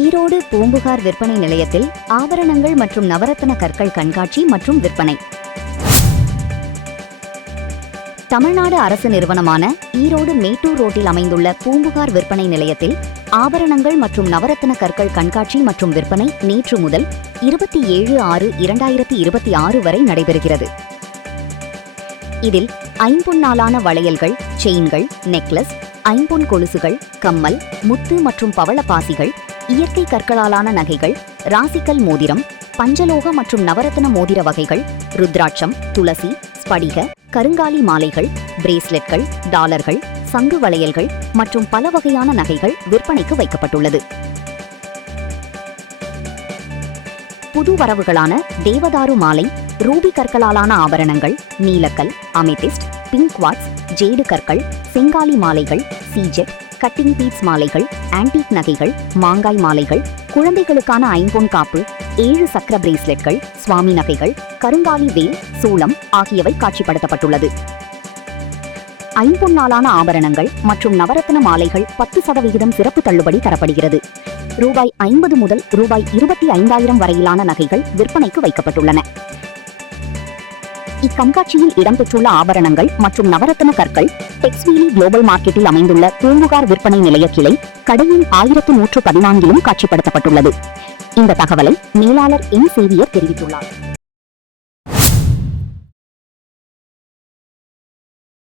ஈரோடு பூம்புகார் விற்பனை நிலையத்தில் ஆபரணங்கள் மற்றும் நவரத்ன கற்கள் கண்காட்சி மற்றும் விற்பனை. தமிழ்நாடு அரசு நிறுவனமான ஈரோடு மேட்டூர் ரோட்டில் அமைந்துள்ள பூம்புகார் விற்பனை நிலையத்தில் ஆபரணங்கள் மற்றும் நவரத்ன கற்கள் கண்காட்சி மற்றும் விற்பனை நேற்று முதல் 27/6/2026 வரை நடைபெறுகிறது. இதில் ஐம்பொன்னாலான வளையல்கள், செயின்கள், நெக்லஸ், ஐம்பொன் கொலுசுகள், கம்மல், முத்து மற்றும் பவளப்பாசிகள், இயற்கை கற்களாலான நகைகள், ராசிக்கல் மோதிரம், பஞ்சலோக மற்றும் நவரத்ன மோதிர வகைகள், ருத்ராட்சம், துளசி, ஸ்படிக, கருங்காலி மாலைகள், பிரேஸ்லெட்கள், டாலர்கள், சங்கு வளையல்கள் மற்றும் பல வகையான நகைகள் விற்பனைக்கு வைக்கப்பட்டுள்ளது. புது வரவுகளான தேவதாரு மாலை, ரூபி கற்களாலான ஆபரணங்கள், நீலக்கல், அமெதிஸ்ட், பிங்க் குவார்ட்ஸ், ஜேடு கற்கள், செங்காலி மாலைகள், சீஜெட், கட்டிங் பீட்ஸ் மாலைகள், ஆன்டிக் நகைகள், மாங்காய் மாலைகள், குழந்தைகளுக்கான ஐம்பொன் காப்பு, 7 சக்கர பிரேஸ்லெட்கள், சுவாமி நகைகள், கருங்காலி வேல், சூளம் ஆகியவை காட்சிப்படுத்தப்பட்டுள்ளது. ஐம்பொன்னாலான ஆபரணங்கள் மற்றும் நவரத்ன மாலைகள் 10% சிறப்பு தள்ளுபடி தரப்படுகிறது. ரூபாய் 50 முதல் ரூபாய் 25,000 வரையிலான நகைகள் விற்பனைக்கு வைக்கப்பட்டுள்ளன. இக்கண்காட்சியில் இடம்பெற்றுள்ள ஆபரணங்கள் மற்றும் நவரத்ன கற்கள் டெக்ஸ்வீலி குளோபல் மார்க்கெட்டில் அமைந்துள்ள பூம்புகார் விற்பனை நிலைய கிளை கடையின் 1114 காட்சிப்படுத்தப்பட்டுள்ளது. இந்த தகவலை மேலாளர் என் சேவியர் தெரிவித்துள்ளார்.